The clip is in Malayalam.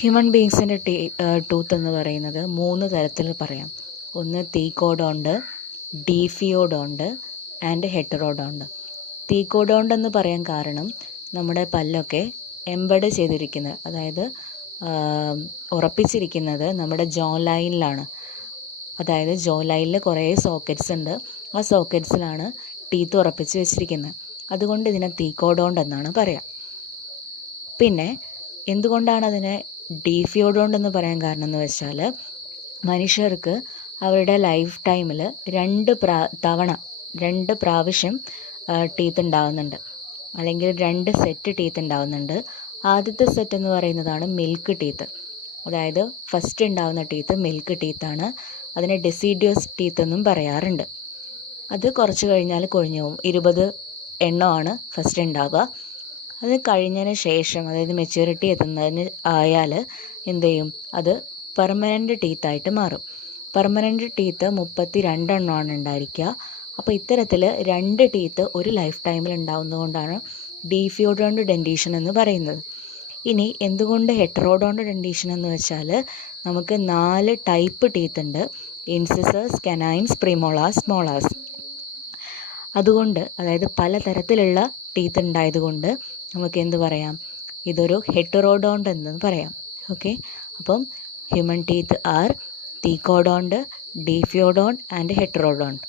ഹ്യൂമൻ ബീങ്സിൻ്റെ ടൂത്ത് എന്ന് പറയുന്നത് 3 തരത്തിൽ പറയാം. ഒന്ന് തീക്കോഡോണ്ട്, ഡീഫിയോഡോണ്ട് ആൻഡ് ഹെറ്ററോഡോണ്ട്. തീക്കോഡോണ്ട് എന്ന് പറയാൻ കാരണം നമ്മുടെ പല്ലൊക്കെ എംബഡ് ചെയ്തിരിക്കുന്നത്, അതായത് ഉറപ്പിച്ചിരിക്കുന്നത് നമ്മുടെ ജോ ലൈനിലാണ്. അതായത് ജോ ലൈനിൽ കുറേ സോക്കറ്റ്സ് ഉണ്ട്, ആ സോക്കറ്റ്സിലാണ് ടീത്ത് ഉറപ്പിച്ച് വെച്ചിരിക്കുന്നത്. അതുകൊണ്ട് ഇതിനെ തീക്കോഡോണ്ട് എന്നാണ് പറയാം. പിന്നെ എന്തുകൊണ്ടാണ് അതിനെ ഡീഫിയോഡോണ്ട് എന്ന് പറയാൻ കാരണം എന്ന് വെച്ചാൽ, മനുഷ്യർക്ക് അവരുടെ ലൈഫ് ടൈമിൽ 2 പ്രാവശ്യം ടീത്ത് ഉണ്ടാവുന്നുണ്ട്, അല്ലെങ്കിൽ 2 സെറ്റ് ടീത്ത് ഉണ്ടാവുന്നുണ്ട്. ആദ്യത്തെ സെറ്റ് എന്ന് പറയുന്നതാണ് മിൽക്ക് ടീത്ത്. അതായത് ഫസ്റ്റ് ഉണ്ടാവുന്ന ടീത്ത് മിൽക്ക് ടീത്താണ്. അതിനെ ഡെസിഡിയസ് ടീത്ത് എന്നും പറയാറുണ്ട്. അത് കുറച്ച് കഴിഞ്ഞാൽ കൊഴിഞ്ഞു പോകും. 20 എണ്ണമാണ് ഫസ്റ്റ് ഉണ്ടാവുക. അത് കഴിഞ്ഞതിന് ശേഷം, അതായത് മെച്യൂരിറ്റി എത്തുന്നതിന് ആയാൽ എന്ത് ചെയ്യും, അത് പെർമനൻ്റ് ടീത്തായിട്ട് മാറും. പെർമനൻ്റ് ടീത്ത് 32 എണ്ണമാണ് ഉണ്ടായിരിക്കുക. അപ്പോൾ ഇത്തരത്തിൽ 2 ടീത്ത് ഒരു ലൈഫ് ടൈമിൽ ഉണ്ടാവുന്നതുകൊണ്ടാണ് ഡീഫിയോഡോണ്ട് ഡെൻറ്റീഷൻ എന്ന് പറയുന്നത്. ഇനി എന്തുകൊണ്ട് ഹെറ്ററോഡോണ്ട് ഡെൻറ്റീഷൻ എന്ന് വെച്ചാൽ, നമുക്ക് 4 ടൈപ്പ് ടീത്ത് ഉണ്ട്: ഇൻസിസേഴ്സ്, കനൈൻസ്, പ്രീമോളാസ്, മോളാസ്. അതുകൊണ്ട്, അതായത് പലതരത്തിലുള്ള ടീത്ത് ഉണ്ടായതുകൊണ്ട് നമുക്ക് എന്ത് പറയാം, ഇതൊരു ഹെറ്ററോഡോണ്ട് എന്ന് പറയാം. ഓക്കെ, അപ്പം ഹ്യൂമൻ ടീത്ത് ആർ തീക്കോഡോണ്ട്, ഡീഫിയോഡോണ്ട് ആൻഡ് ഹെറ്ററോഡോണ്ട്.